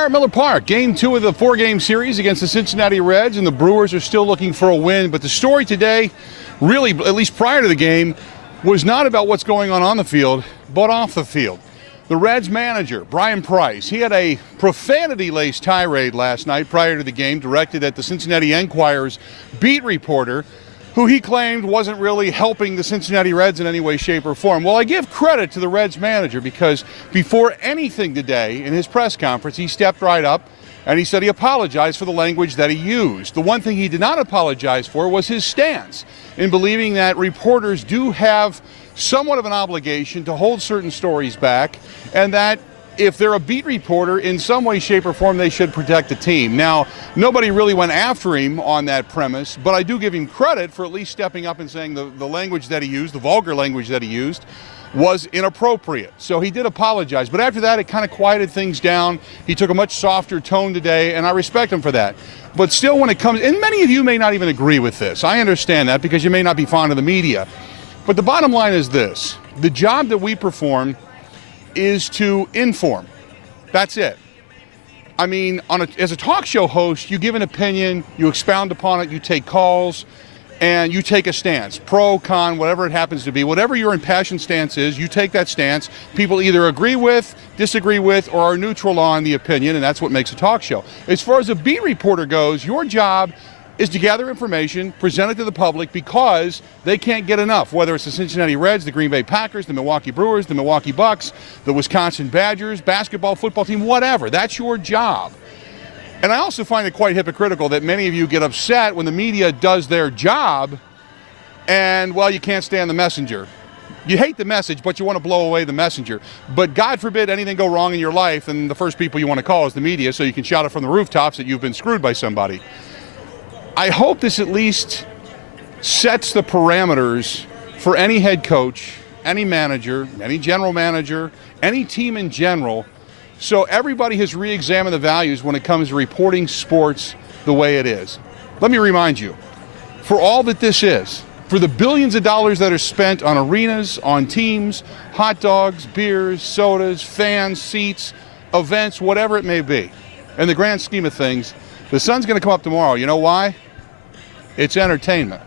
here at Miller Park, game 2 of the 4-game series against the Cincinnati Reds, and the Brewers are still looking for a win. But the story today, really, at least prior to the game, was not about what's going on the field, but off the field. The Reds manager, Bryan Price, he had a profanity-laced tirade last night prior to the game directed at the Cincinnati Enquirer's beat reporter, who he claimed wasn't really helping the Cincinnati Reds in any way, shape, or form. Well, I give credit to the Reds manager because before anything today in his press conference, he stepped right up and he said he apologized for the language that he used. The one thing he did not apologize for was his stance in believing that reporters do have somewhat of an obligation to hold certain stories back, and that if they're a beat reporter, in some way, shape, or form, they should protect the team. Now, nobody really went after him on that premise, but I do give him credit for at least stepping up and saying the language that he used, the vulgar language that he used, was inappropriate. So he did apologize. But after that, it kind of quieted things down. He took a much softer tone today, and I respect him for that. But still, when it comes, and many of you may not even agree with this. I understand that because you may not be fond of the media. But the bottom line is this. The job that we perform is to inform. That's it. I mean, as a talk show host, you give an opinion, you expound upon it, you take calls, and you take a stance. Pro, con, whatever it happens to be. Whatever your impassioned stance is, you take that stance. People either agree with, disagree with, or are neutral on the opinion, and that's what makes a talk show. As far as a beat reporter goes, your job is to gather information, present it to the public because they can't get enough, whether it's the Cincinnati Reds, the Green Bay Packers, the Milwaukee Brewers, the Milwaukee Bucks, the Wisconsin Badgers, basketball, football team, whatever. That's your job. And I also find it quite hypocritical that many of you get upset when the media does their job and, well, you can't stand the messenger. You hate the message, but you want to blow away the messenger. But God forbid anything go wrong in your life, and the first people you want to call is the media so you can shout it from the rooftops that you've been screwed by somebody. I hope this at least sets the parameters for any head coach, any manager, any general manager, any team in general, so everybody has re-examined the values when it comes to reporting sports the way it is. Let me remind you, for all that this is, for the billions of dollars that are spent on arenas, on teams, hot dogs, beers, sodas, fans, seats, events, whatever it may be, in the grand scheme of things, the sun's going to come up tomorrow. You know why? It's entertainment.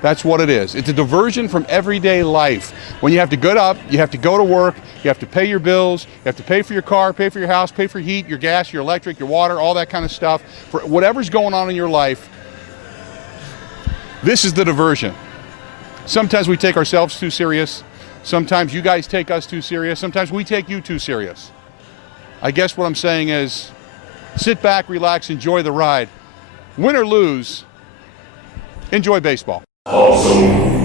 That's what it is. It's a diversion from everyday life. When you have to get up, you have to go to work, you have to pay your bills, you have to pay for your car, pay for your house, pay for heat, your gas, your electric, your water, all that kind of stuff. For whatever's going on in your life, this is the diversion. Sometimes we take ourselves too serious. Sometimes you guys take us too serious. Sometimes we take you too serious. I guess what I'm saying is, sit back, relax, enjoy the ride. Win or lose, enjoy baseball. Awesome.